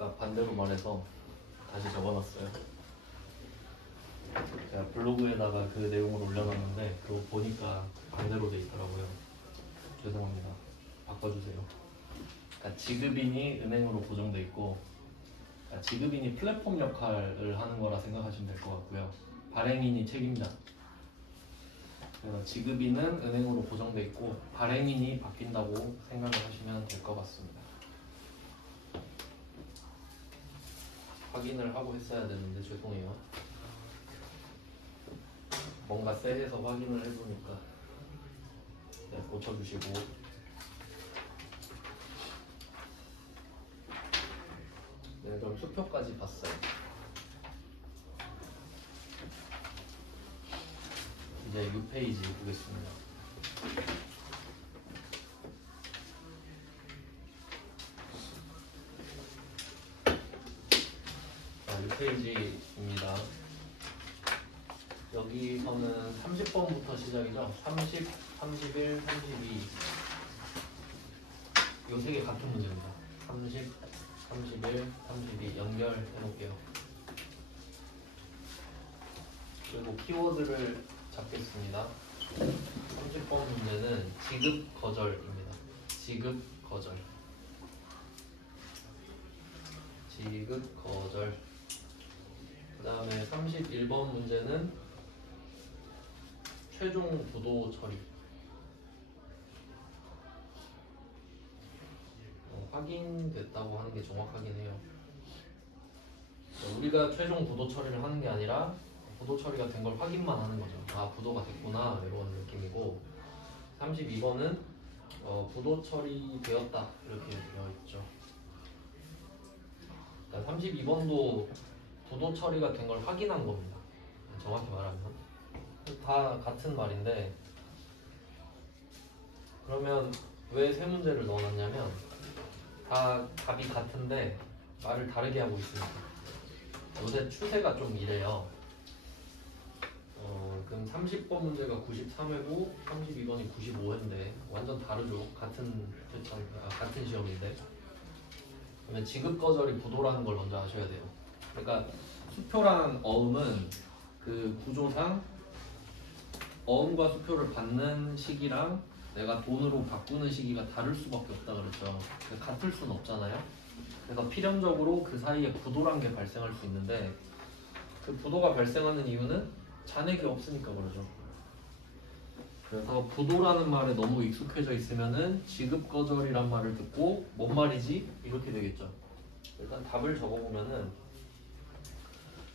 아까 반대로 말해서 다시 적어놨어요. 제가 블로그에다가 그 내용을 올려놨는데 그거 보니까 반대로 돼 있더라고요. 죄송합니다. 바꿔주세요. 그러니까 지급인이 은행으로 고정돼 있고, 그러니까 지급인이 플랫폼 역할을 하는 거라 생각하시면 될 것 같고요. 발행인이 책임자. 그래서 지급인은 은행으로 고정돼 있고 발행인이 바뀐다고 생각을 하시면 될 것 같습니다. 확인을 하고 했어야 되는데 죄송해요. 뭔가 셀에서 확인을 해보니까 네, 고쳐주시고. 네, 그럼 수표까지 봤어요. 이제 6페이지 보겠습니다. 자, 6페이지입니다. 여기서는 30번부터 시작이죠. 30, 31, 32. 요 세 개 같은 문제입니다. 30, 31, 32 연결해 놓을게요. 그리고 키워드를 잡겠습니다. 30번 문제는 지급 거절입니다. 지급 거절. 지급 거절. 그 다음에 31번 문제는 최종 부도 처리. 확인됐다고 하는 게 정확하긴 해요. 우리가 최종 부도 처리를 하는 게 아니라 부도 처리가 된 걸 확인만 하는 거죠. 아, 부도가 됐구나 이런 느낌이고, 32번은 부도 처리되었다 이렇게 되어 있죠. 그러니까 32번도 부도 처리가 된 걸 확인한 겁니다. 정확히 말하면 다 같은 말인데, 그러면 왜 세 문제를 넣어놨냐면 다 답이 같은데 말을 다르게 하고 있습니다. 요새 추세가 좀 이래요. 그럼 30번 문제가 93회고 32번이 95회인데 완전 다르죠. 같은 시험인데. 그러면 지급 거절이 부도라는 걸 먼저 아셔야 돼요. 그러니까 수표랑 어음은 그 구조상 어음과 수표를 받는 시기랑 내가 돈으로 바꾸는 시기가 다를 수밖에 없다 그랬죠. 같을 수는 없잖아요. 그래서 필연적으로 그 사이에 부도란 게 발생할 수 있는데, 그 부도가 발생하는 이유는 잔액이 없으니까 그러죠. 그래서 부도라는 말에 너무 익숙해져 있으면은 지급 거절이란 말을 듣고 뭔 말이지? 이렇게 되겠죠. 일단 답을 적어보면은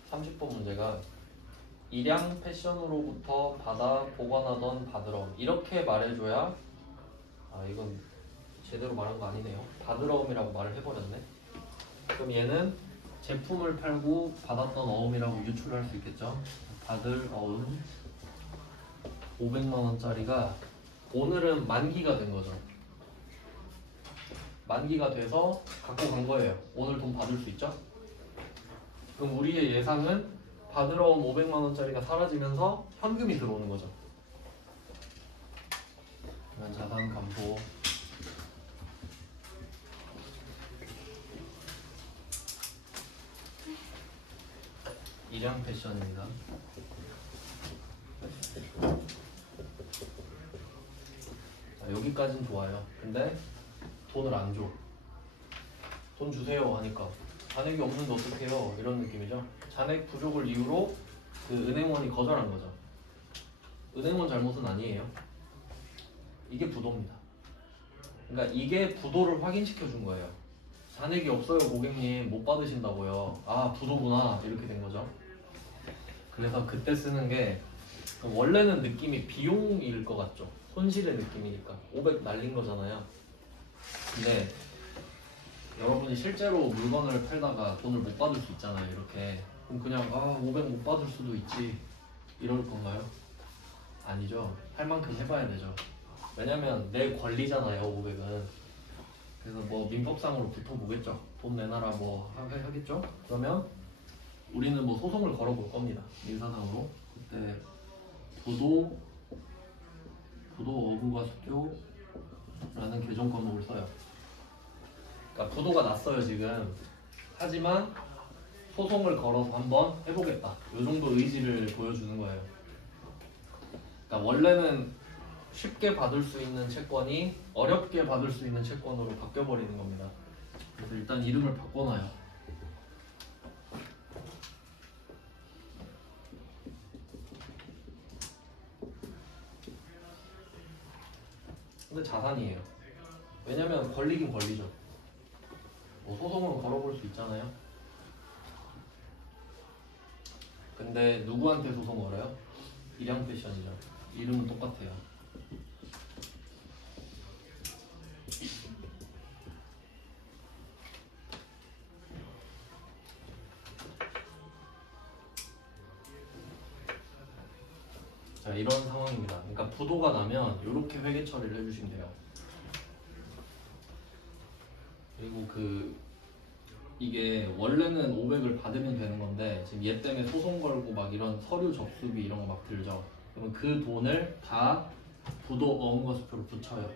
30번 문제가 일양 패션으로부터 받아 보관하던 바드러움, 이렇게 말해줘야, 아 이건 제대로 말한 거 아니네요. 바드러움이라고 말을 해버렸네. 그럼 얘는 제품을 팔고 받았던 어음이라고 유출할 수 있겠죠. 받을 어음 500만원짜리가 오늘은 만기가 된 거죠. 만기가 돼서 갖고 간 거예요. 오늘 돈 받을 수 있죠. 그럼 우리의 예상은 받으러 온 500만원짜리가 사라지면서 현금이 들어오는 거죠. 그러면 자산 감소. 일양 패션입니다. 자, 여기까지는 좋아요. 근데 돈을 안 줘. 돈 주세요 하니까 잔액이 없는데 어떡해요? 이런 느낌이죠. 잔액 부족을 이유로 그 은행원이 거절한 거죠. 은행원 잘못은 아니에요. 이게 부도입니다. 그러니까 이게 부도를 확인시켜 준 거예요. 잔액이 없어요 고객님, 못 받으신다고요. 아 부도구나 이렇게 된 거죠. 그래서 그때 쓰는 게, 원래는 느낌이 비용일 것 같죠. 손실의 느낌이니까 500 날린 거잖아요. 근데 여러분이 실제로 물건을 팔다가 돈을 못 받을 수 있잖아요. 이렇게. 그럼 그냥 500 못 받을 수도 있지 이럴 건가요? 아니죠. 할 만큼 해봐야 되죠. 왜냐면 내 권리잖아요 500은. 그래서 뭐 민법상으로 붙어보겠죠. 돈 내놔라 뭐 하겠죠. 그러면 우리는 뭐 소송을 걸어볼 겁니다. 민사상으로. 그때 부도 어부가 수표라는 개정 과목을 써요. 그러니까 부도가 났어요 지금. 하지만 소송을 걸어서 한번 해보겠다. 이 정도 의지를 보여주는 거예요. 그러니까 원래는 쉽게 받을 수 있는 채권이 어렵게 받을 수 있는 채권으로 바뀌어버리는 겁니다. 그래서 일단 이름을 바꿔놔요. 근데 자산이에요. 왜냐면 걸리긴 걸리죠. 뭐 소송으로 걸어볼 수 있잖아요. 근데 누구한테 소송 걸어요? 일양패션이죠. 이름은 똑같아요. 자, 이런 상황입니다. 그러니까 부도가 나면 이렇게 회계 처리를 해주시면 돼요. 그리고 이게 원래는 500을 받으면 되는 건데 지금 얘 때문에 소송 걸고 막 이런 서류 접수비 이런 거 막 들죠. 그러면 그 돈을 다 부도 어음거수표로 붙여요.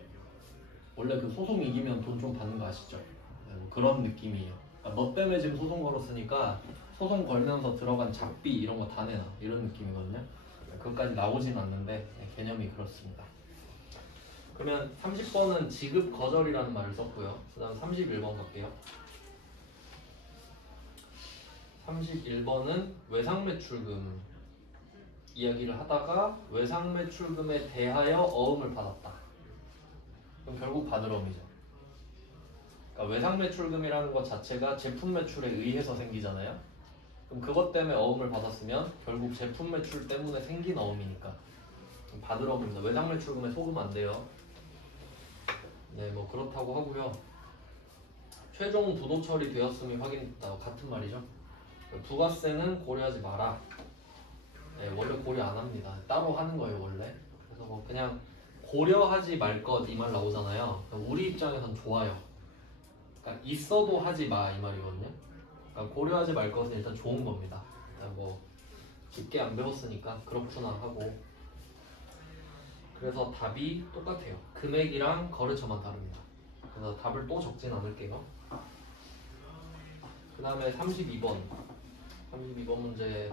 원래 그 소송 이기면 돈 좀 받는 거 아시죠? 네, 뭐 그런 느낌이에요. 그러니까 너 때문에 지금 소송 걸었으니까 소송 걸면서 들어간 잡비 이런 거 다 내놔 이런 느낌이거든요. 그것까지 나오진 않는데 개념이 그렇습니다. 그러면 30번은 지급 거절이라는 말을 썼고요. 그 다음 31번 갈게요. 31번은 외상매출금 이야기를 하다가 외상매출금에 대하여 어음을 받았다. 그럼 결국 받으러움이죠. 그러니까 외상매출금이라는 것 자체가 제품 매출에 의해서 생기잖아요. 그럼 그것 때문에 어음을 받았으면 결국 제품 매출 때문에 생긴 어음이니까 받으러움입니다. 외상매출금에 속으면 안 돼요. 네, 뭐 그렇다고 하고요. 최종 부도 처리되었음이 확인됐다. 같은 말이죠. 부가세는 고려하지 마라. 네, 원래 고려 안 합니다. 따로 하는 거예요, 원래. 그래서 뭐 그냥 고려하지 말 것 이 말 나오잖아요. 우리 입장에선 좋아요. 그러니까 있어도 하지 마 이 말이거든요. 그러니까 고려하지 말 것은 일단 좋은 겁니다. 뭐 깊게 안 배웠으니까 그렇구나 하고. 그래서 답이 똑같아요. 금액이랑 거래처만 다릅니다. 그래서 답을 또 적진 않을게요. 그 다음에 32번 문제.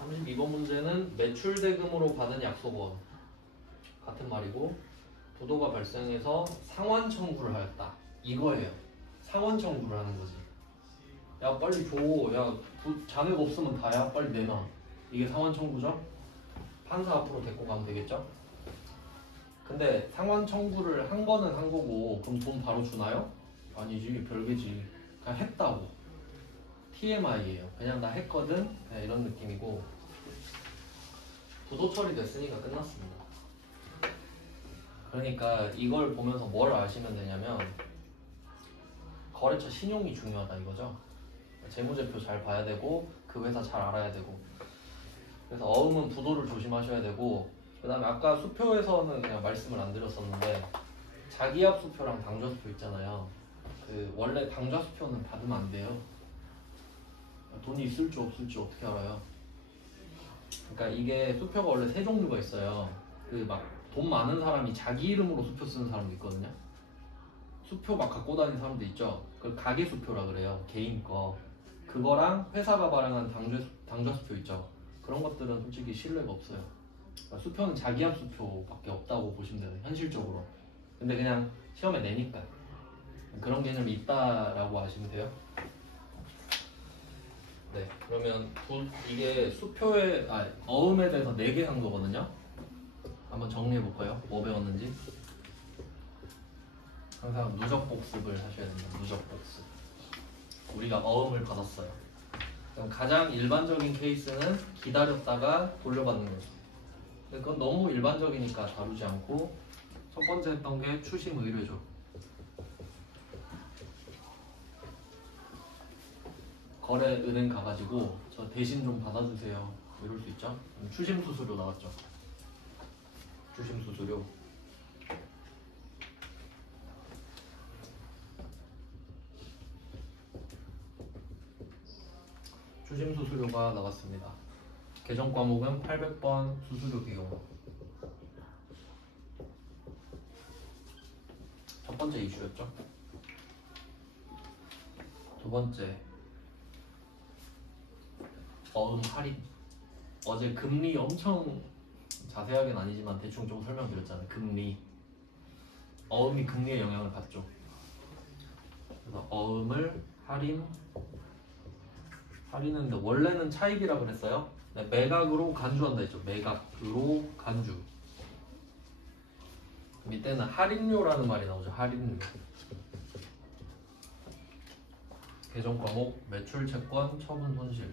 32번 문제는 매출대금으로 받은 약속원 같은 말이고, 부도가 발생해서 상환 청구를 하였다. 이거예요. 상환 청구를 하는 거지. 야 빨리 줘. 야 잔액 없으면 다야. 빨리 내놔. 이게 상환 청구죠. 판사 앞으로 데리고 가면 되겠죠. 근데 상환 청구를 한 거는 한 거고, 그럼 돈 바로 주나요? 아니지, 별개지. 그냥 했다고. TMI예요. 그냥 나 했거든. 그냥 이런 느낌이고, 부도 처리됐으니까 끝났습니다. 그러니까 이걸 보면서 뭘 아시면 되냐면 거래처 신용이 중요하다 이거죠. 재무제표 잘 봐야 되고 그 회사 잘 알아야 되고. 그래서 어음은 부도를 조심하셔야 되고, 그 다음에 아까 수표에서는 그냥 말씀을 안 드렸었는데 자기압 수표랑 당좌 수표 있잖아요. 원래 당좌 수표는 받으면 안 돼요. 돈이 있을지 없을지 어떻게 알아요? 그러니까 이게 수표가 원래 세 종류가 있어요. 막 돈 많은 사람이 자기 이름으로 수표 쓰는 사람도 있거든요. 수표 막 갖고 다니는 사람도 있죠. 그걸 가계 수표라 그래요. 개인 거. 그거랑 회사가 발행한 당좌 수표 있죠. 그런 것들은 솔직히 신뢰가 없어요. 그러니까 수표는 자기압 수표밖에 없다고 보시면 돼요. 현실적으로. 근데 그냥 시험에 내니까 그런 개념이 있다라고 아시면 돼요. 네, 그러면 이게 수표의 어음에 대해서 4개 한 거거든요. 한번 정리해 볼까요? 뭐 배웠는지. 항상 누적 복습을 하셔야 됩니다. 누적 복습. 우리가 어음을 받았어요. 그럼 가장 일반적인 케이스는 기다렸다가 돌려받는 거죠. 근데 그건 너무 일반적이니까 다루지 않고, 첫 번째 했던 게 추심 의뢰죠. 거래 은행 가가지고 저 대신 좀 받아주세요 이럴 수 있죠. 추심 수수료 나왔죠. 추심 수수료. 추심 수수료가 나왔습니다. 개정 과목은 800번 수수료 비용. 첫 번째 이슈였죠. 두 번째, 어음 할인. 어제 금리 엄청 자세하게는 아니지만 대충 좀 설명드렸잖아요. 금리. 어음이 금리에 영향을 받죠. 그래서 어음을 할인했는데 원래는 차익이라 그랬어요. 네, 매각으로 간주한다 했죠. 매각으로 간주. 밑에는 할인료라는 말이 나오죠. 할인료. 개정 과목 매출 채권 처분 손실.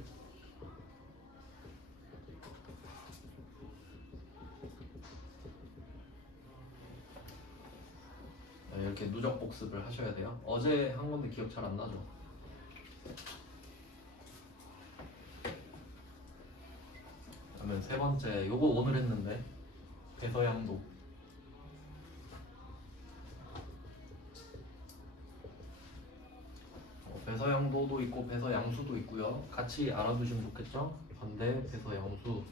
네, 이렇게 누적 복습을 하셔야 돼요. 어제 한 건데 기억 잘 안 나죠? 그러면 세 번째, 요거 오늘 했는데 배서양도. 배서양도도 있고 배서양수도 있고요. 같이 알아두시면 좋겠죠? 반대 배서양수.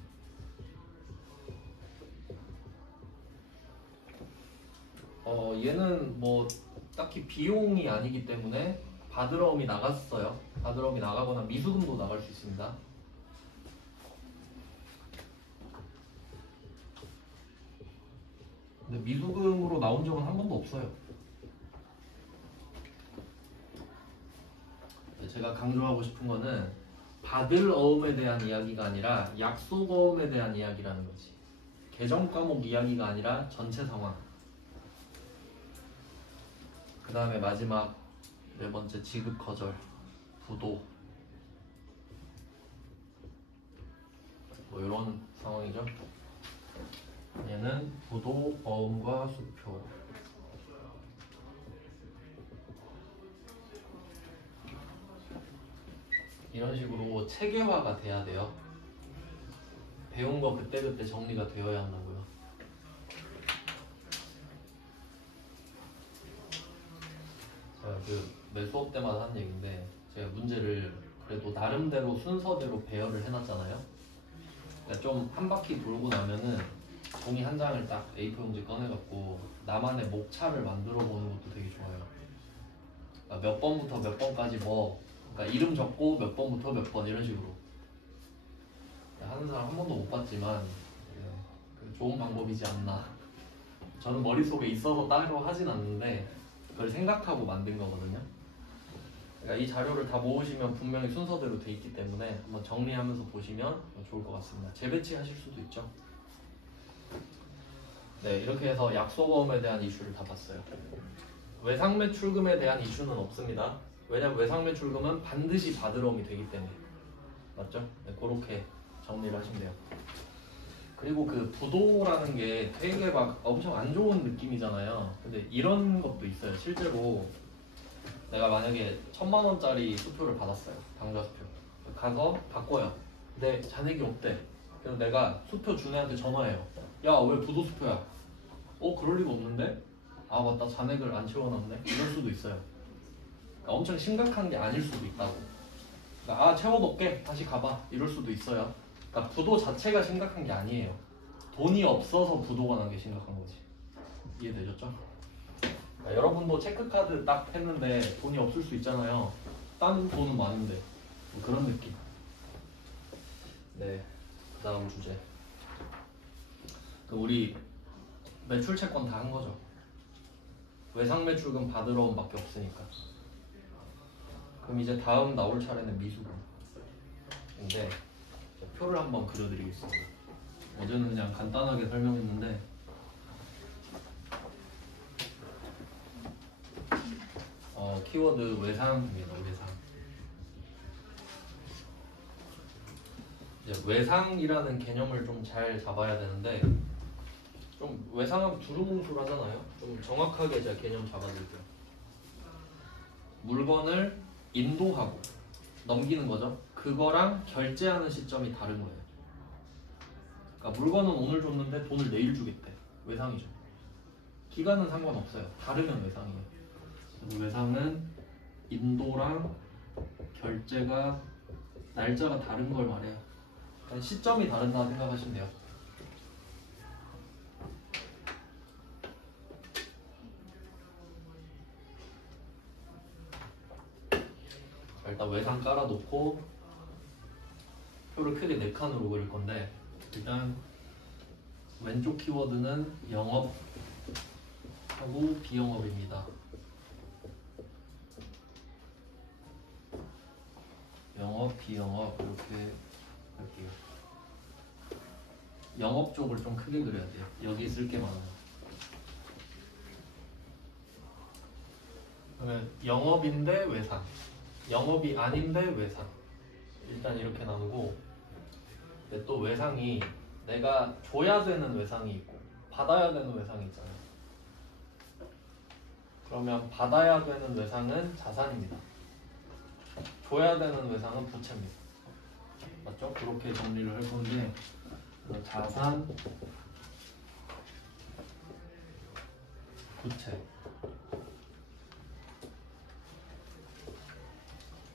얘는 뭐 딱히 비용이 아니기 때문에 바드러움이 나갔어요. 바드러움이 나가거나 미수금도 나갈 수 있습니다. 근데 미수금으로 나온 적은 한 번도 없어요. 제가 강조하고 싶은 거는 받을 어음에 대한 이야기가 아니라 약속 어음에 대한 이야기라는 거지. 개정 과목 이야기가 아니라 전체 상황. 그 다음에 마지막 네 번째, 지급 거절, 부도. 뭐 이런 상황이죠. 얘는 부도, 어음과 수표. 이런 식으로 체계화가 돼야 돼요. 배운 거 그때그때 정리가 되어야 한다고요. 제가 매 수업 때마다 하는 얘기인데, 제가 문제를 그래도 나름대로 순서대로 배열을 해놨잖아요. 그러니까 좀 한 바퀴 돌고 나면은 종이 한 장을 딱 A4 용지 꺼내갖고 나만의 목차를 만들어 보는 것도 되게 좋아요. 그러니까 몇 번부터 몇 번까지 뭐, 그러니까 이름 적고 몇 번부터 몇 번 이런 식으로 하는 사람 한 번도 못 봤지만 좋은 방법이지 않나. 저는 머릿속에 있어서 따로 하진 않는데 그걸 생각하고 만든 거거든요. 그러니까 이 자료를 다 모으시면 분명히 순서대로 돼 있기 때문에 한번 정리하면서 보시면 좋을 것 같습니다. 재배치 하실 수도 있죠. 네, 이렇게 해서 약속어음에 대한 이슈를 다 봤어요. 외상매출금에 대한 이슈는 없습니다. 왜냐면 외상매출금은 반드시 받으러움이 되기 때문에. 맞죠? 네, 그렇게 정리를 하시면 돼요. 그리고 그 부도라는 게 되게 막 엄청 안 좋은 느낌이잖아요. 근데 이런 것도 있어요. 실제로 내가 만약에 1000만 원짜리 수표를 받았어요. 당좌 수표. 가서 바꿔요. 근데 잔액이 없대. 그래서 내가 수표 준 애한테 전화해요. 야, 왜 부도 수표야? 그럴 리가 없는데? 아, 맞다. 잔액을 안 채워놨네? 이럴 수도 있어요. 그러니까 엄청 심각한 게 아닐 수도 있다고. 그러니까 아, 채워놓게. 다시 가봐. 이럴 수도 있어요. 그러니까 부도 자체가 심각한 게 아니에요. 돈이 없어서 부도가 난 게 심각한 거지. 이해되셨죠? 그러니까 여러분도 체크카드 딱 했는데 돈이 없을 수 있잖아요. 딴 돈은 많은데. 그런 느낌. 네, 그 다음 주제. 우리 매출 채권 다 한 거죠. 외상매출금 받으러 온 밖에 없으니까. 그럼 이제 다음 나올 차례는 미수금. 근데 표를 한번 그려드리겠습니다. 어제는 그냥 간단하게 설명했는데 키워드 외상입니다. 외상. 이제 외상이라는 개념을 좀 잘 잡아야 되는데 좀 외상하면 두루뭉술하잖아요. 좀 정확하게 제가 개념 잡아드릴게요. 물건을 인도하고 넘기는 거죠. 그거랑 결제하는 시점이 다른 거예요. 그러니까 물건은 오늘 줬는데 돈을 내일 주겠대. 외상이죠. 기간은 상관없어요. 다르면 외상이에요. 그래서 외상은 인도랑 결제가 날짜가 다른 걸 말해요. 그러니까 시점이 다르다 생각하시면 돼요. 일단 외상 깔아놓고 표를 크게 4칸으로 그릴 건데 일단 왼쪽 키워드는 영업하고 비영업입니다. 영업, 비영업 이렇게 할게요. 영업 쪽을 좀 크게 그려야 돼요. 여기 쓸 게 많아요. 그러면 영업인데 외상, 영업이 아닌데 외상. 일단 이렇게 나누고, 근데 또 외상이 내가 줘야 되는 외상이 있고 받아야 되는 외상이 있잖아요. 그러면 받아야 되는 외상은 자산입니다. 줘야 되는 외상은 부채입니다. 맞죠? 그렇게 정리를 할 건데 자산, 부채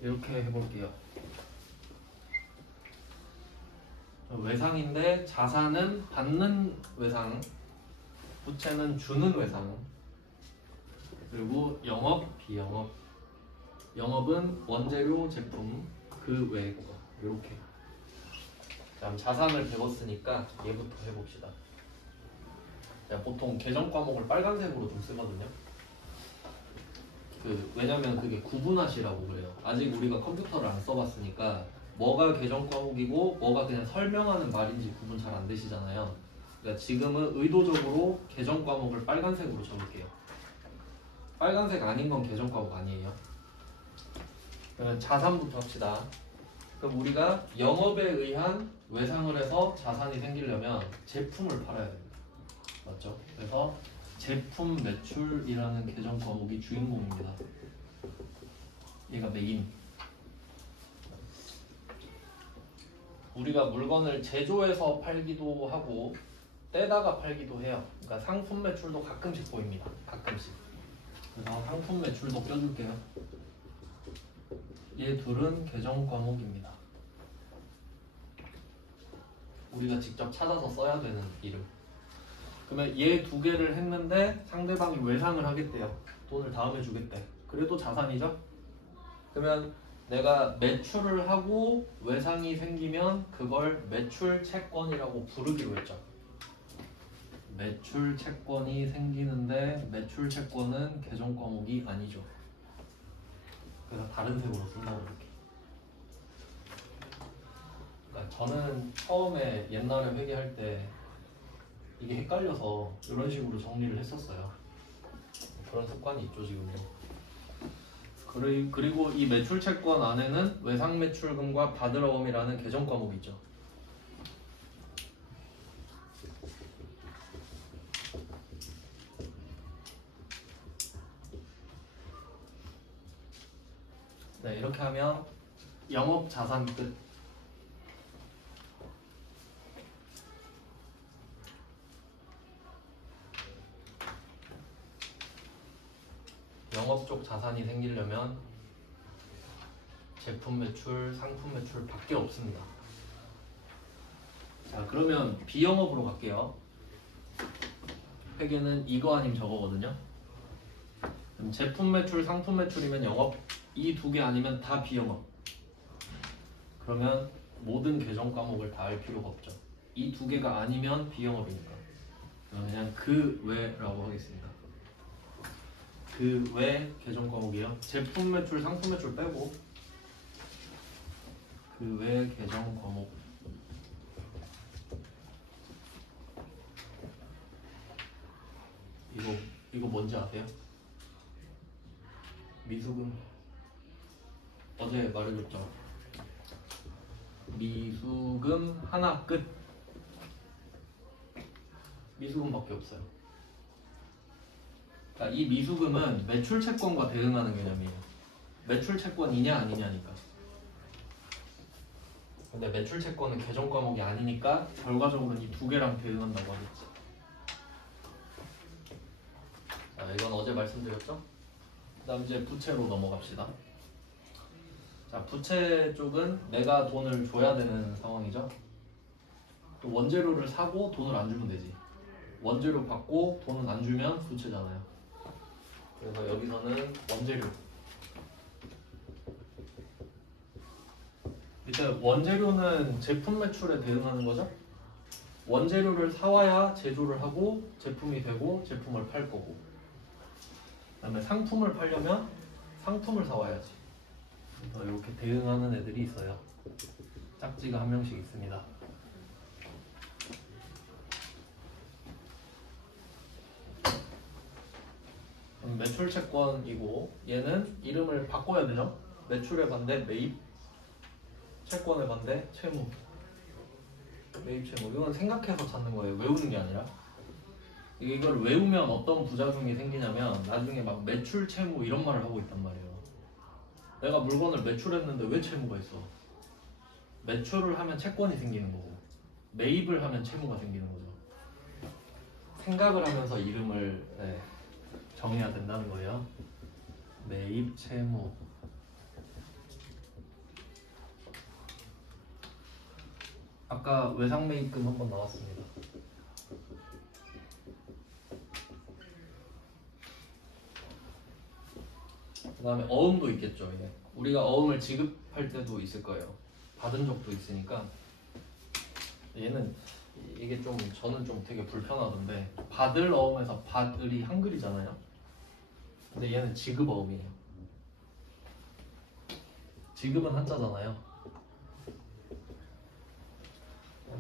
이렇게 해볼게요. 외상인데 자산은 받는 외상, 부채는 주는 외상, 그리고 영업, 비영업. 영업은 원재료, 제품, 그 외의 거 이렇게. 자, 자산을 배웠으니까 얘부터 해봅시다. 보통 계정 과목을 빨간색으로 좀 쓰거든요. 왜냐면 그게 구분하시라고 그래요. 아직 우리가 컴퓨터를 안 써봤으니까 뭐가 계정 과목이고 뭐가 그냥 설명하는 말인지 구분 잘 안 되시잖아요. 그러니까 지금은 의도적으로 계정 과목을 빨간색으로 적을게요. 빨간색 아닌 건 계정 과목 아니에요. 그러면 자산부터 합시다. 그럼 우리가 영업에 의한 외상을 해서 자산이 생기려면 제품을 팔아야 됩니다. 맞죠? 그래서 제품 매출이라는 계정 과목이 주인공입니다. 얘가 메인. 우리가 물건을 제조해서 팔기도 하고 떼다가 팔기도 해요. 그러니까 상품 매출도 가끔씩 보입니다. 가끔씩. 그래서 상품 매출도 껴줄게요. 얘 둘은 계정 과목입니다. 우리가 직접 찾아서 써야 되는 이름. 그러면 얘 2개를 했는데 상대방이 외상을 하겠대요. 돈을 다음에 주겠대. 그래도 자산이죠? 그러면 내가 매출을 하고 외상이 생기면 그걸 매출 채권이라고 부르기로 했죠. 매출 채권이 생기는데 매출 채권은 계정 과목이 아니죠. 그래서 다른 색으로 쓴다고 이렇게. 그러니까 저는 처음에 옛날에 회계할 때 이게 헷갈려서 이런 식으로 정리를 했었어요. 그런 습관이 있죠 지금도. 그리고 이 매출 채권 안에는 외상 매출금과 받으러옴이라는 계정 과목이 있죠. 네, 이렇게 하면 영업 자산 끝. 영업 쪽 자산이 생기려면 제품 매출, 상품 매출 밖에 없습니다. 자, 그러면 비영업으로 갈게요. 회계는 이거 아님 저거거든요. 그럼 제품 매출, 상품 매출이면 영업, 이 2개 아니면 다 비영업. 그러면 모든 계정 과목을 다 알 필요가 없죠. 이 2개가 아니면 비영업이니까. 그냥 그 외라고 하겠습니다. 그 외 계정 과목이에요. 제품 매출, 상품 매출 빼고 그 외 계정 과목. 이거 뭔지 아세요? 미수금. 어제 말해줬죠. 미수금 하나 끝. 미수금밖에 없어요. 그러니까 이 미수금은 매출 채권과 대응하는 개념이에요. 매출 채권이냐 아니냐니까. 근데 매출 채권은 계정 과목이 아니니까 결과적으로는 이 2개랑 대응한다고 하겠지. 자, 이건 어제 말씀드렸죠? 그다음 이제 부채로 넘어갑시다. 자, 부채 쪽은 내가 돈을 줘야 되는 상황이죠. 또 원재료를 사고 돈을 안 주면 되지. 원재료 받고 돈은 안 주면 부채잖아요. 그래서 여기서는 원재료. 일단 원재료는 제품 매출에 대응하는 거죠. 원재료를 사와야 제조를 하고 제품이 되고 제품을 팔 거고, 그다음에 상품을 팔려면 상품을 사와야지. 그래서 이렇게 대응하는 애들이 있어요. 짝지가 한 명씩 있습니다. 매출 채권이고, 얘는 이름을 바꿔야 되죠. 매출의 반대 매입, 채권의 반대 채무. 매입 채무, 이건 생각해서 찾는 거예요. 외우는 게 아니라. 이걸 외우면 어떤 부작용이 생기냐면 나중에 막 매출 채무 이런 말을 하고 있단 말이에요. 내가 물건을 매출했는데 왜 채무가 있어? 매출을 하면 채권이 생기는 거고, 매입을 하면 채무가 생기는 거죠. 생각을 하면서 이름을 정해야 된다는 거예요. 매입 채무. 아까 외상매입금 한번 나왔습니다. 그 다음에 어음도 있겠죠. 이게. 우리가 어음을 지급할 때도 있을 거예요. 받은 적도 있으니까. 얘는 이게 좀 저는 좀 되게 불편하던데, 받을 어음에서 받을이 한글이잖아요. 근데 얘는 지급 어음이에요. 지급은 한자잖아요.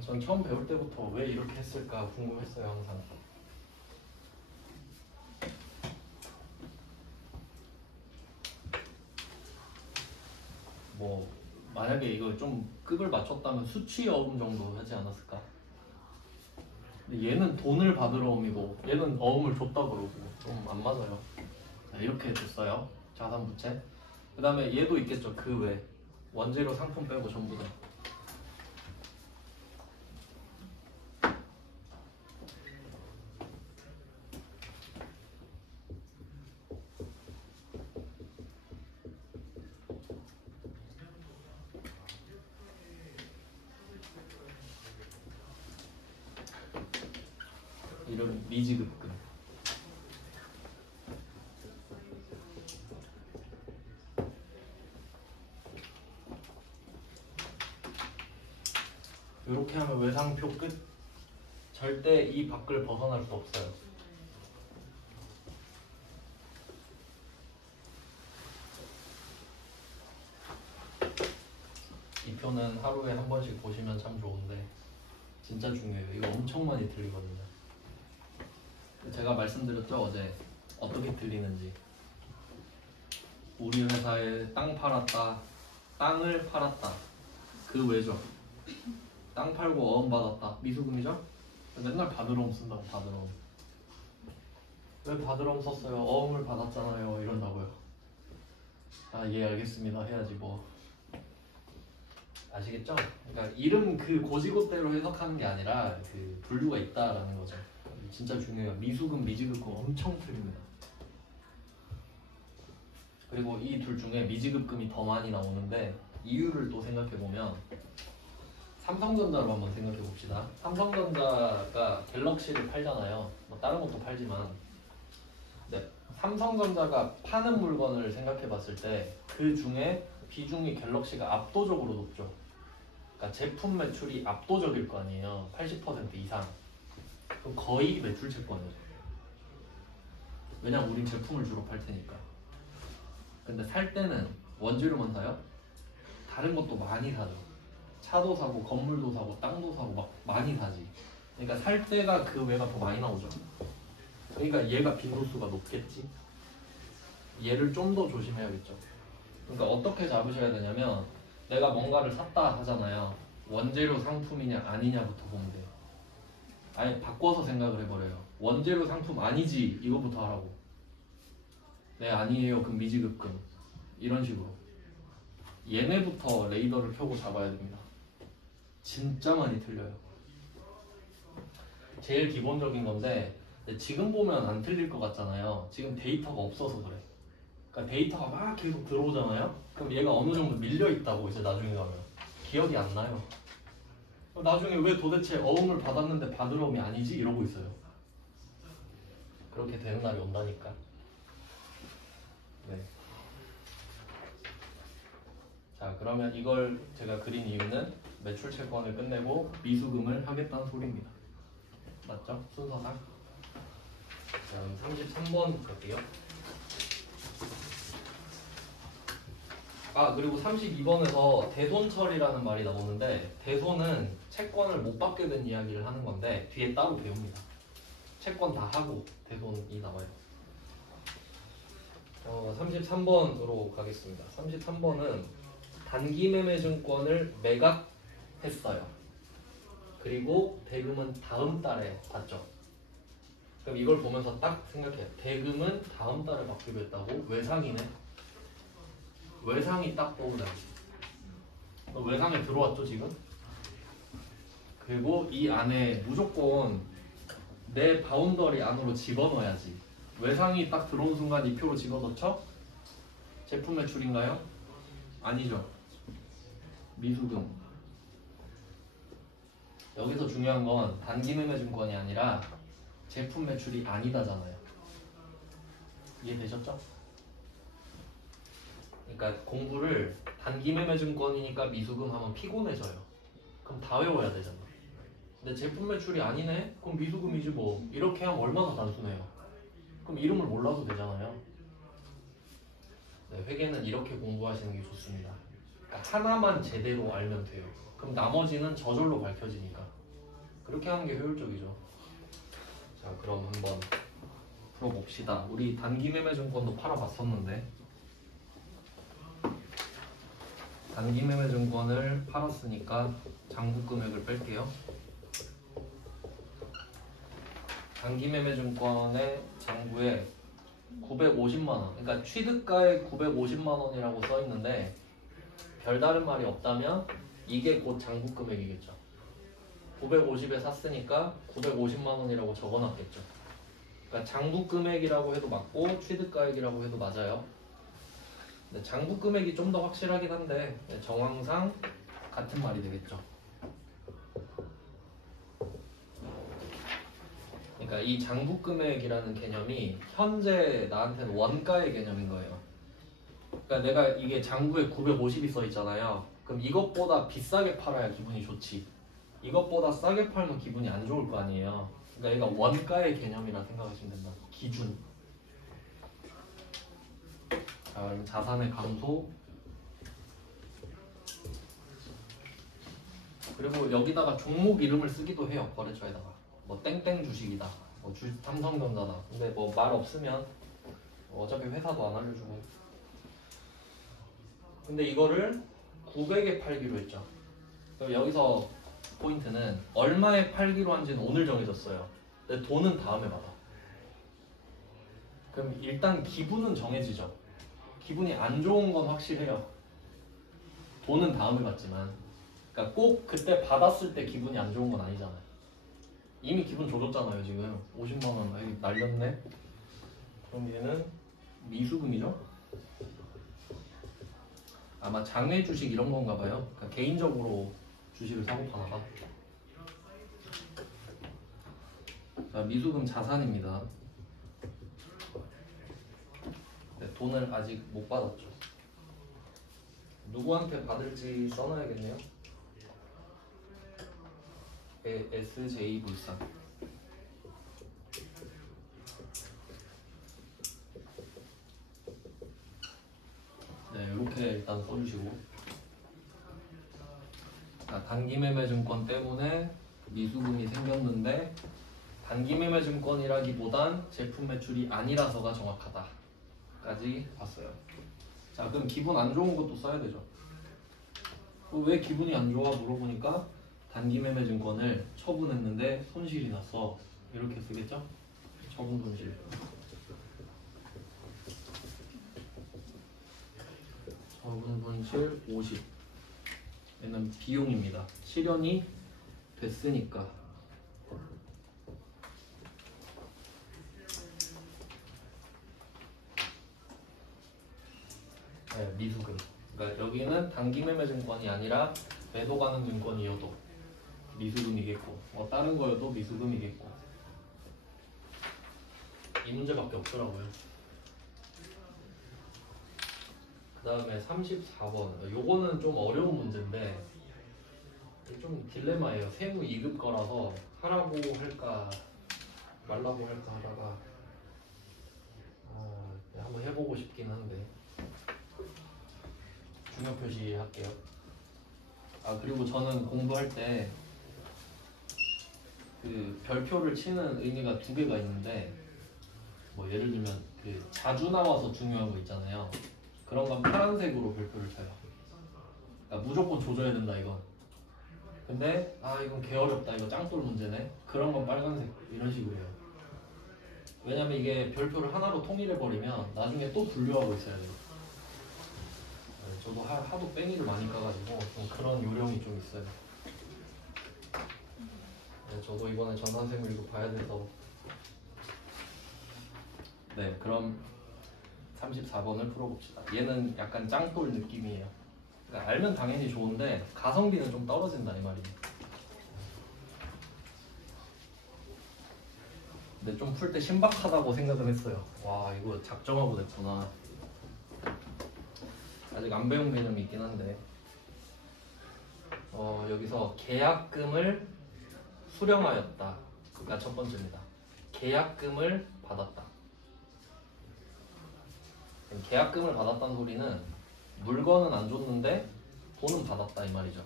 전 처음 배울 때부터 왜 이렇게 했을까 궁금했어요, 항상. 뭐 만약에 이거 좀 급을 맞췄다면 수취 어음 정도 하지 않았을까? 근데 얘는 돈을 받으러 어음이고 얘는 어음을 줬다 그러고 좀 안 맞아요. 자, 이렇게 줬어요. 자산부채. 그 다음에 얘도 있겠죠. 그 외 원재료 상품 빼고 전부 다. 이런 미지급금. 이렇게 하면 외상표 끝. 절대 이 밖을 벗어날 수 없어요. 이 표는 하루에 한 번씩 보시면 참 좋은데 진짜 중요해요. 이거 엄청 많이 들리거든요. 제가 말씀드렸죠, 어제 어떻게 들리는지. 우리 회사에 땅 팔았다, 땅을 팔았다, 그 외죠. 땅 팔고 어음 받았다, 미수금이죠. 맨날 받으러옴 쓴다고. 받으러옴. 왜 받으러옴 썼어요? 어음을 받았잖아요. 이런다고요. 아, 예, 알겠습니다 해야지 뭐. 아시겠죠? 그러니까 이름 그 고지고대로 해석하는 게 아니라 그 분류가 있다라는 거죠. 진짜 중요해요. 미수금, 미지급금 엄청 틀립니다. 그리고 이 둘 중에 미지급금이 더 많이 나오는데 이유를 또 생각해보면, 삼성전자로 한번 생각해봅시다. 삼성전자가 갤럭시를 팔잖아요. 뭐 다른 것도 팔지만, 네, 삼성전자가 파는 물건을 생각해봤을 때 그 중에 비중이 갤럭시가 압도적으로 높죠. 그러니까 제품 매출이 압도적일 거 아니에요. 80% 이상. 그럼 거의 매출 채권이죠. 왜냐면 우린 제품을 주로 팔 테니까. 근데 살 때는 원재료만 사요? 다른 것도 많이 사죠. 차도 사고 건물도 사고 땅도 사고 막 많이 사지. 그러니까 살 때가 그 외가 더 많이 나오죠. 그러니까 얘가 빈도수가 높겠지. 얘를 좀 더 조심해야겠죠. 그러니까 어떻게 잡으셔야 되냐면, 내가 뭔가를 샀다 하잖아요. 원재료 상품이냐 아니냐부터 보면 돼요. 아예 바꿔서 생각을 해버려요. 원재료 상품 아니지 이거부터 하라고. 네, 아니에요. 그럼 미지급금. 이런 식으로 얘네부터 레이더를 펴고 잡아야 됩니다. 진짜 많이 틀려요. 제일 기본적인 건데 지금 보면 안 틀릴 것 같잖아요. 지금 데이터가 없어서 그래. 그러니까 데이터가 막 계속 들어오잖아요. 그럼 얘가 어느 정도 밀려 있다고 이제 나중에 가면 기억이 안 나요. 나중에 왜 도대체 어음을 받았는데 받을 어음이 아니지? 이러고 있어요. 그렇게 되는 날이 온다니까. 네. 자, 그러면 이걸 제가 그린 이유는 매출 채권을 끝내고 미수금을 하겠다는 소리입니다. 맞죠? 순서상. 그럼 33번 갈게요. 그리고 32번에서 대손철이라는 말이 나오는데, 대손은 채권을 못 받게 된 이야기를 하는 건데 뒤에 따로 배웁니다. 채권 다 하고 대손이 나와요. 33번으로 가겠습니다. 33번은 단기매매증권을 매각했어요. 그리고 대금은 다음 달에 받죠. 그럼 이걸 보면서 딱 생각해요. 대금은 다음 달에 받기로 했다고? 외상이네. 외상이 딱 떠오르네. 외상에 들어왔죠 지금? 그리고 이 안에 무조건 내 바운더리 안으로 집어넣어야지. 외상이 딱 들어온 순간 이 표로 집어넣죠? 제품 매출인가요? 아니죠. 미수금. 여기서 중요한 건 단기매매증권이 아니라 제품 매출이 아니다잖아요. 이해되셨죠? 그러니까 공부를 단기매매증권이니까 미수금 하면 피곤해져요. 그럼 다 외워야 되잖아. 근데 제품 매출이 아니네? 그럼 미수금이지 뭐. 이렇게 하면 얼마나 단순해요. 그럼 이름을 몰라도 되잖아요. 네, 회계는 이렇게 공부하시는 게 좋습니다. 그러니까 하나만 제대로 알면 돼요. 그럼 나머지는 저절로 밝혀지니까. 그렇게 하는 게 효율적이죠. 자, 그럼 한번 풀어봅시다. 우리 단기매매증권도 팔아봤었는데, 단기매매증권을 팔았으니까 장부금액을 뺄게요. 단기매매증권의 장부에 950만원, 그러니까 취득가에 950만원이라고 써있는데 별다른 말이 없다면 이게 곧 장부금액이겠죠. 950에 샀으니까 950만원이라고 적어놨겠죠. 그러니까 장부금액이라고 해도 맞고 취득가액이라고 해도 맞아요. 근데 장부금액이 좀 더 확실하긴 한데 정황상 같은 말이 되겠죠. 그러니까 이 장부금액이라는 개념이 현재 나한테는 원가의 개념인 거예요. 그러니까 내가 이게 장부에 950이 써 있잖아요. 그럼 이것보다 비싸게 팔아야 기분이 좋지. 이것보다 싸게 팔면 기분이 안 좋을 거 아니에요. 그러니까 얘가 원가의 개념이라 생각하시면 된다. 기준. 자, 그럼 자산의 감소. 그리고 여기다가 종목 이름을 쓰기도 해요. 거래처에다가. 뭐 땡땡 주식이다. 뭐 삼성전자다. 근데 뭐 말 없으면 어차피 회사도 안 알려주고. 근데 이거를 900에 팔기로 했죠. 그럼 여기서 포인트는 얼마에 팔기로 한지는 오늘 정해졌어요. 근데 돈은 다음에 받아. 그럼 일단 기분은 정해지죠. 기분이 안 좋은 건 확실해요. 돈은 다음에 받지만, 그러니까 꼭 그때 받았을 때 기분이 안 좋은 건 아니잖아요. 이미 기분 좋았잖아요. 지금 50만원 날렸네. 그럼 얘는 미수금이죠. 아마 장외 주식 이런 건가 봐요. 그러니까 개인적으로 주식을 사고 파나봐. 자, 미수금 자산입니다. 네, 돈을 아직 못 받았죠. 누구한테 받을지 써놔야겠네요. SJ불산. 네, 이렇게 일단 써주시고. 자, 단기매매증권 때문에 미수금이 생겼는데 단기매매증권이라기보단 제품 매출이 아니라서가 정확하다 까지 봤어요. 자, 그럼 기분 안 좋은 것도 써야 되죠. 왜 기분이 안 좋아 물어보니까 단기매매증권을 처분했는데 손실이 났어. 이렇게 쓰겠죠? 처분 손실. 처분 손실 50. 얘는 비용입니다. 실현이 됐으니까. 네, 미수금. 그러니까 여기는 단기매매증권이 아니라 매도 가능 증권이어도 미수금이겠고, 뭐 다른 거여도 미수금이겠고. 이 문제밖에 없더라고요. 그 다음에 34번. 요거는 좀 어려운 문제인데 좀 딜레마예요. 세무 2급 거라서 하라고 할까 말라고 할까 하다가 한번 해보고 싶긴 한데 중요 표시 할게요. 그리고 저는 공부할 때 그 별표를 치는 의미가 두 개가 있는데 뭐 예를 들면 그 자주 나와서 중요한 거 있잖아요. 그런 건 파란색으로 별표를 쳐요. 그러니까 무조건 조져야 된다 이건. 근데 이건 개어렵다 이거 짱돌 문제네. 그런 건 빨간색 이런 식으로 해요. 왜냐면 이게 별표를 하나로 통일해버리면 나중에 또 분류하고 있어야 돼요. 저도 하도 뺑이를 많이 까가지고 좀 그런 요령이 좀 있어요. 저도 이번에 전산생물 이거 봐야 돼서. 네, 그럼 34번을 풀어봅시다. 얘는 약간 짱돌 느낌이에요. 그러니까 알면 당연히 좋은데 가성비는 좀 떨어진다 이 말이에요. 근데 좀 풀 때 신박하다고 생각은 했어요. 와, 이거 작정하고 냈구나. 아직 안 배운 개념이 있긴 한데 여기서 계약금을 수령하였다. 그가 첫 번째입니다. 계약금을 받았다. 계약금을 받았다는 소리는 물건은 안 줬는데 돈은 받았다 이 말이죠.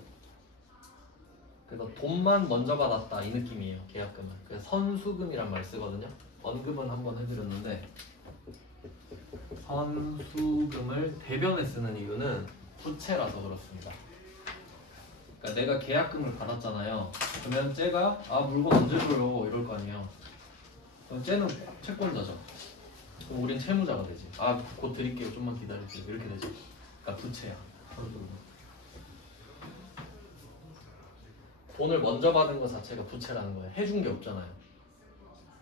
그래서 돈만 먼저 받았다 이 느낌이에요. 계약금은. 그래서 선수금이란 말 쓰거든요. 언급은 한번 해드렸는데 선수금을 대변에 쓰는 이유는 부채라서 그렇습니다. 그러니까 내가 계약금을 받았잖아요. 그러면 쟤가 물건 언제 줘요 이럴 거 아니에요. 그럼 쟤는 채권자죠. 그럼 우린 채무자가 되지. 곧 드릴게요. 좀만 기다리세요. 이렇게 되지. 그러니까 부채야. 돈을 먼저 받은 것 자체가 부채라는 거예요. 해준 게 없잖아요.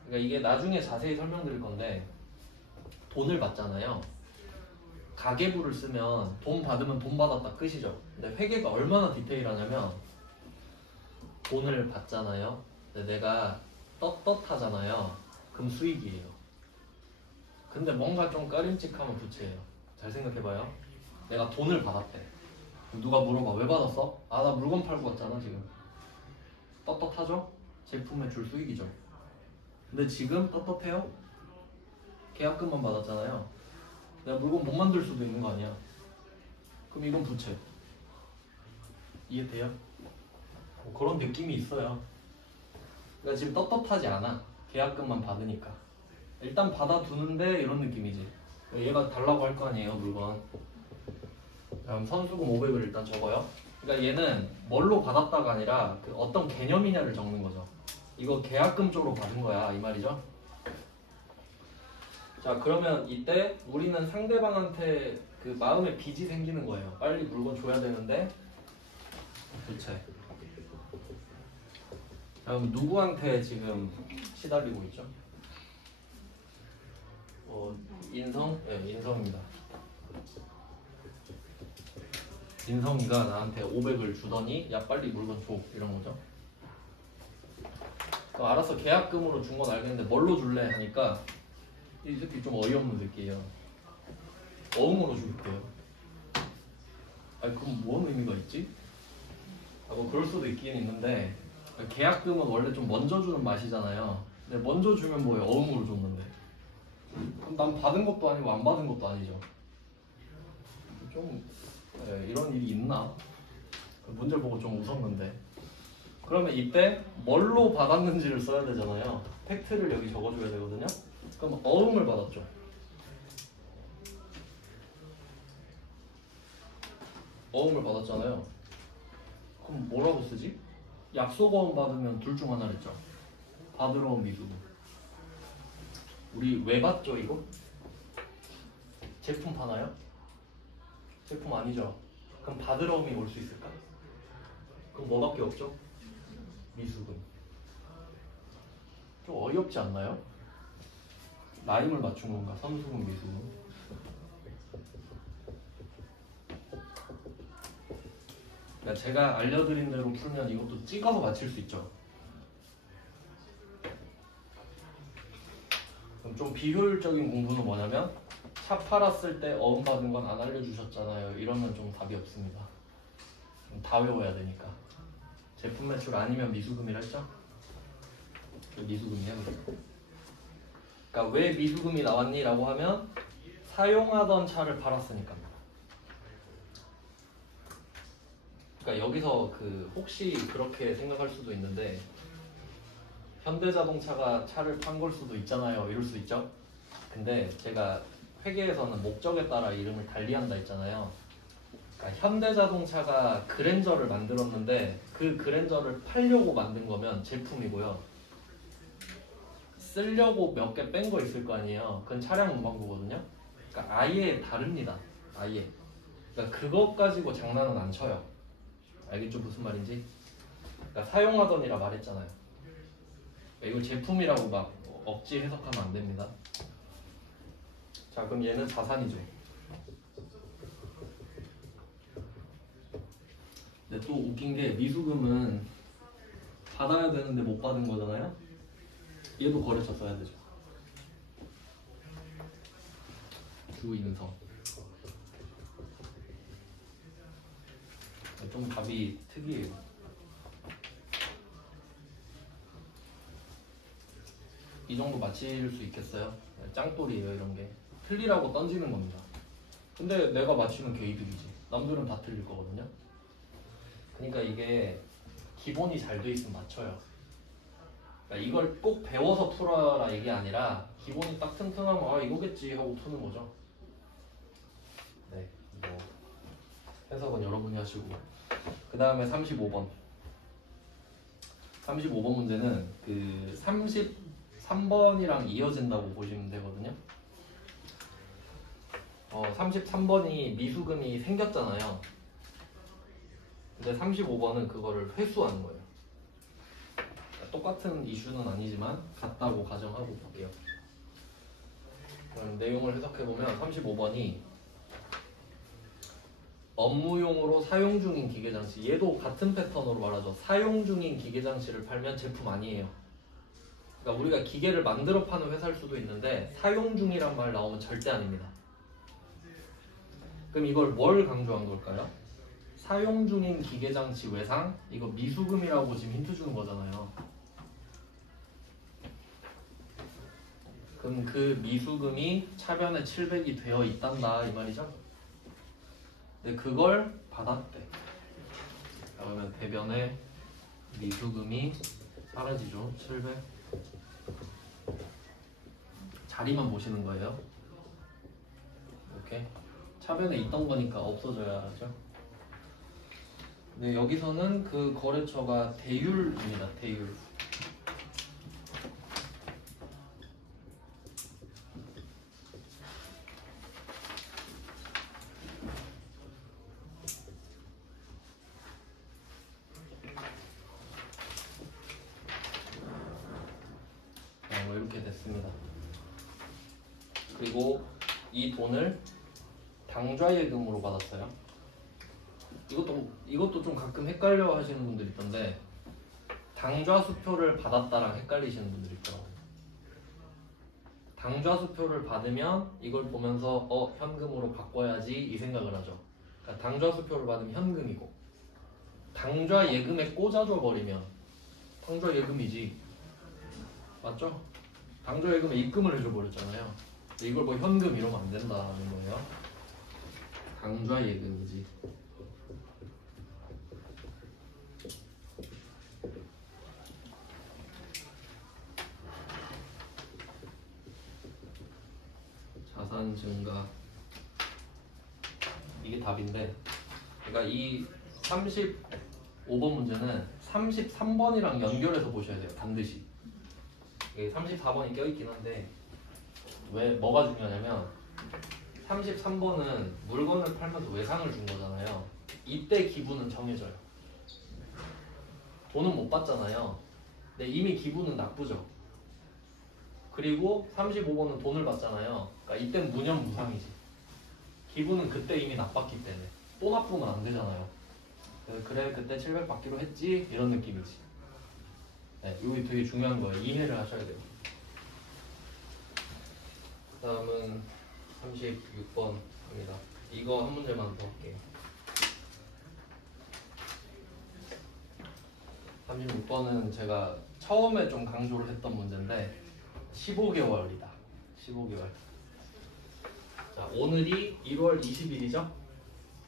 그러니까 이게 나중에 자세히 설명드릴 건데 돈을 받잖아요. 가계부를 쓰면 돈 받으면 돈 받았다 끝이죠. 근데 회계가 얼마나 디테일하냐면 돈을 받잖아요. 근데 내가 떳떳하잖아요. 그럼 수익이에요. 근데 뭔가 좀 꺼림칙하면 부채예요. 잘 생각해봐요. 내가 돈을 받았대. 누가 물어봐. 왜 받았어? 나 물건 팔고 왔잖아 지금. 떳떳하죠? 제품에 줄 수익이죠. 근데 지금 떳떳해요? 계약금만 받았잖아요. 내가 물건 못 만들 수도 있는 거 아니야. 그럼 이건 부채. 이해돼요? 그런 느낌이 있어요. 그러니까 지금 떳떳하지 않아. 계약금만 받으니까. 일단 받아두는데 이런 느낌이지. 얘가 달라고 할 거 아니에요 물건. 그럼 선수금 500을 일단 적어요. 그러니까 얘는 뭘로 받았다가 아니라 그 어떤 개념이냐를 적는 거죠. 이거 계약금 쪽으로 받은 거야 이 말이죠. 자, 그러면 이때 우리는 상대방한테 그 마음의 빚이 생기는 거예요. 빨리 물건 줘야 되는데 부채. 자, 그럼 누구한테 지금 시달리고 있죠? 인성? 네, 인성입니다. 인성이가 나한테 500을 주더니 야 빨리 물건 줘 이런 거죠. 그럼 알아서 계약금으로 준 건 알겠는데 뭘로 줄래 하니까 이 새끼 좀 어이없는 새끼예요. 어음으로 줄게요. 그럼 뭔 의미가 있지? 뭐 그럴 수도 있긴 있는데 계약금은 원래 좀 먼저 주는 맛이잖아요. 근데 먼저 주면 뭐예요? 어음으로 줬는데. 그럼 난 받은 것도 아니고 안 받은 것도 아니죠. 좀 이런 일이 있나? 문제를 보고 좀 웃었는데. 그러면 이때 뭘로 받았는지를 써야 되잖아요. 팩트를 여기 적어줘야 되거든요. 그럼 어음을 받았죠. 어음을 받았잖아요. 그럼 뭐라고 쓰지? 약속 어음 받으면 둘 중 하나랬죠. 받으러 온 미수금. 우리 왜 받죠 이거? 제품 파나요? 제품 아니죠. 그럼 받으러 오면 올 수 있을까? 그럼 뭐밖에 없죠? 미수금. 좀 어이없지 않나요? 라임을 맞춘 건가? 선수금, 미수금. 그러니까 제가 알려드린 대로 풀면 이것도 찍어서 맞힐 수 있죠. 그럼 좀 비효율적인 공부는 뭐냐면 차 팔았을 때 어음 받은 건 안 알려주셨잖아요. 이러면 좀 답이 없습니다. 다 외워야 되니까. 제품 매출 아니면 미수금이라 했죠? 미수금이야. 그러니까 왜 미수금이 나왔니? 라고 하면 사용하던 차를 팔았으니까. 그러니까 여기서 혹시 그렇게 생각할 수도 있는데 현대자동차가 차를 판 걸 수도 있잖아요. 이럴 수 있죠? 근데 제가 회계에서는 목적에 따라 이름을 달리한다 했잖아요. 그러니까 현대자동차가 그랜저를 만들었는데 그 그랜저를 팔려고 만든 거면 제품이고요. 쓰려고 몇 개 뺀 거 있을 거 아니에요. 그건 차량 문방구거든요. 그러니까 아예 다릅니다. 아예. 그러니까 그것 가지고 장난은 안 쳐요. 알겠죠? 무슨 말인지? 그러니까 사용하던이라 말했잖아요. 이거 제품이라고 막 억지 해석하면 안 됩니다. 자, 그럼 얘는 자산이죠. 근데 또 웃긴 게 미수금은 받아야 되는데 못 받은 거잖아요. 얘도 거래처 써야 되죠. 주인성. 좀 답이 특이해요. 이 정도 맞힐 수 있겠어요? 짱돌이에요, 이런 게. 틀리라고 던지는 겁니다. 근데 내가 맞히면 개이득이지. 남들은 다 틀릴 거거든요. 그러니까 이게 기본이 잘 돼 있으면 맞춰요. 그러니까 이걸 꼭 배워서 풀어라 이게 아니라 기본이 딱 튼튼하면 아 이거겠지 하고 푸는 거죠. 네, 뭐 해석은 여러분이 하시고. 그 다음에 35번. 35번 문제는 33번이랑 이어진다고 보시면 되거든요. 33번이 미수금이 생겼잖아요. 근데 35번은 그거를 회수하는 거예요. 똑같은 이슈는 아니지만 같다고 가정하고 볼게요. 그럼 내용을 해석해보면 35번이 업무용으로 사용 중인 기계장치, 얘도 같은 패턴으로 말하죠. 사용 중인 기계장치를 팔면 제품 아니에요. 그러니까 우리가 기계를 만들어 파는 회사일 수도 있는데 사용 중이란 말 나오면 절대 아닙니다. 그럼 이걸 뭘 강조한 걸까요? 사용 중인 기계장치 외상, 이거 미수금이라고 지금 힌트 주는 거잖아요. 그럼 그 미수금이 차변에 700이 되어 있단다 이 말이죠. 근데 그걸 받았대. 그러면 대변에 미수금이 사라지죠. 700. 자리만 보시는 거예요. 이렇게 차변에 있던 거니까 없어져야죠. 네, 여기서는 그 거래처가 대율입니다. 대율. 이렇게 됐습니다. 그리고 이 돈을 당좌예금으로 받았어요. 이것도 좀 가끔 헷갈려 하시는 분들 있던데 당좌수표를 받았다랑 헷갈리시는 분들 있더라고요. 당좌수표를 받으면 이걸 보면서 현금으로 바꿔야지 이 생각을 하죠. 그러니까 당좌수표를 받으면 현금이고 당좌예금에 꽂아줘 버리면 당좌예금이지. 맞죠? 당좌예금에 입금을 해줘 버렸잖아요. 이걸 뭐 현금 이러면 안 된다는 거예요. 당좌예금이지. 자산 증가. 이게 답인데, 그러니까 이 35번 문제는 33번이랑 연결해서 보셔야 돼요. 반드시. 34번이 껴있긴 한데 뭐가 중요하냐면 33번은 물건을 팔면서 외상을 준 거잖아요. 이때 기분은 정해져요. 돈은 못 받잖아요. 근데 이미 기분은 나쁘죠. 그리고 35번은 돈을 받잖아요. 그러니까 이때는 무념무상이지. 기분은 그때 이미 나빴기 때문에 또 나쁘면 안 되잖아요. 그래서 그래 그때 700 받기로 했지 이런 느낌이지. 네, 이거 되게 중요한 거예요. 이해를 하셔야 돼요. 그 다음은 36번입니다. 이거 한 문제만 더 할게요. 36번은 제가 처음에 좀 강조를 했던 문제인데 15개월이다. 15개월. 자, 오늘이 1월 20일이죠?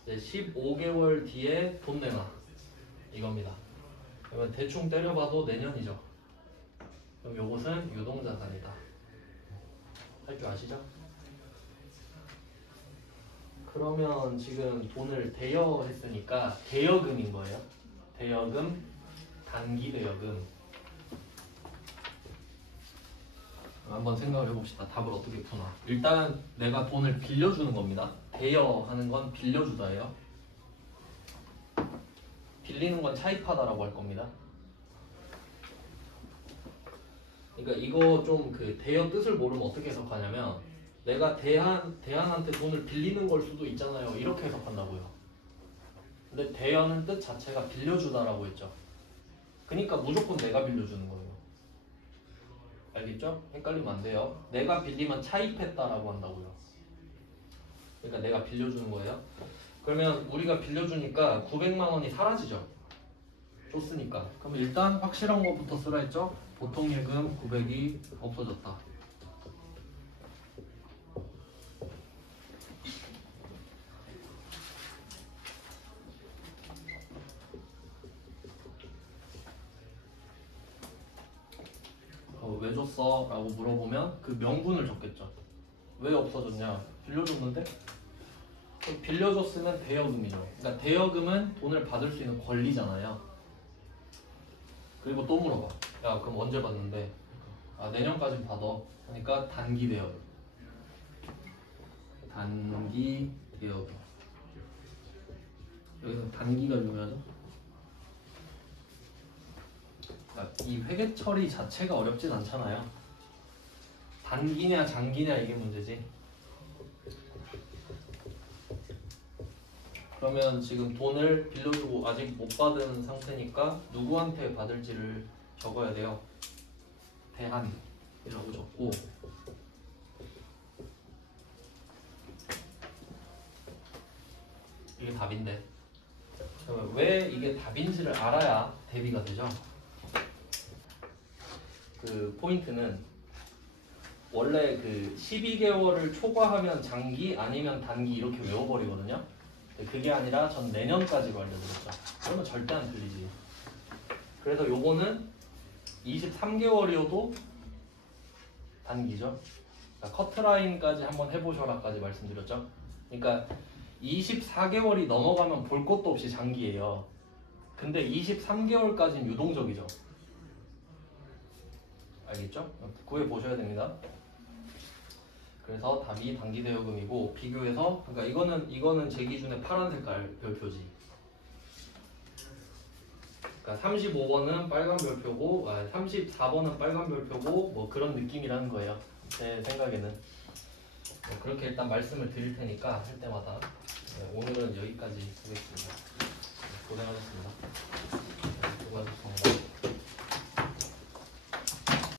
이제 15개월 뒤에 돈 내놔. 이겁니다. 그러면 대충 때려봐도 내년이죠. 그럼 요것은 유동자산이다. 할 줄 아시죠? 그러면 지금 돈을 대여했으니까 대여금인 거예요. 대여금, 단기 대여금. 한번 생각을 해봅시다. 답을 어떻게 푸나. 일단 내가 돈을 빌려주는 겁니다. 대여하는 건 빌려주다예요. 빌리는 건 차입하다라고 할 겁니다. 그러니까 이거 좀 그 대여 뜻을 모르면 어떻게 해석하냐면 내가 대한한테 돈을 빌리는 걸 수도 있잖아요. 이렇게 해석한다고요. 근데 대여는 뜻 자체가 빌려주다라고 했죠. 그러니까 무조건 내가 빌려주는 거예요. 알겠죠? 헷갈리면 안 돼요. 내가 빌리면 차입했다라고 한다고요. 그러니까 내가 빌려주는 거예요. 그러면 우리가 빌려주니까 900만 원이 사라지죠. 줬으니까. 그럼 일단 확실한 것부터 쓰라 했죠? 보통 예금 900이 없어졌다. 왜 줬어? 라고 물어보면 그 명분을 적겠죠. 왜 없어졌냐? 빌려줬는데? 빌려줬으면 대여금이죠. 그러니까 대여금은 돈을 받을 수 있는 권리잖아요. 그리고 또 물어봐. 야, 그럼 언제 받는데? 아, 내년까지 받아. 그러니까 단기 대여금. 단기 대여금. 여기서 단기가 중요하죠. 이 회계 처리 자체가 어렵진 않잖아요. 단기냐 장기냐 이게 문제지. 그러면 지금 돈을 빌려주고 아직 못 받은 상태니까 누구한테 받을지를 적어야 돼요. 대한이라고 적고 이게 답인데 그러면 왜 이게 답인지를 알아야 대비가 되죠. 그 포인트는 원래 그 12개월을 초과하면 장기 아니면 단기 이렇게 외워버리거든요. 그게 아니라 전 내년까지로 알려드렸죠. 그러면 절대 안 틀리지. 그래서 요거는 23개월이어도 단기죠. 그러니까 커트라인까지 한번 해보셔라까지 말씀드렸죠. 그러니까 24개월이 넘어가면 볼 것도 없이 장기예요. 근데 23개월까지는 유동적이죠. 알겠죠? 구해보셔야 됩니다. 그래서 답이 단기 대여금이고 비교해서 그러니까 이거는 제 기준에 파란 색깔 별표지. 그러니까 35번은 빨간 별표고 34번은 빨간 별표고 뭐 그런 느낌이라는 거예요. 제 생각에는. 그렇게 일단 말씀을 드릴 테니까 할 때마다. 오늘은 여기까지 하겠습니다. 고생하셨습니다. 수고하셨습니다.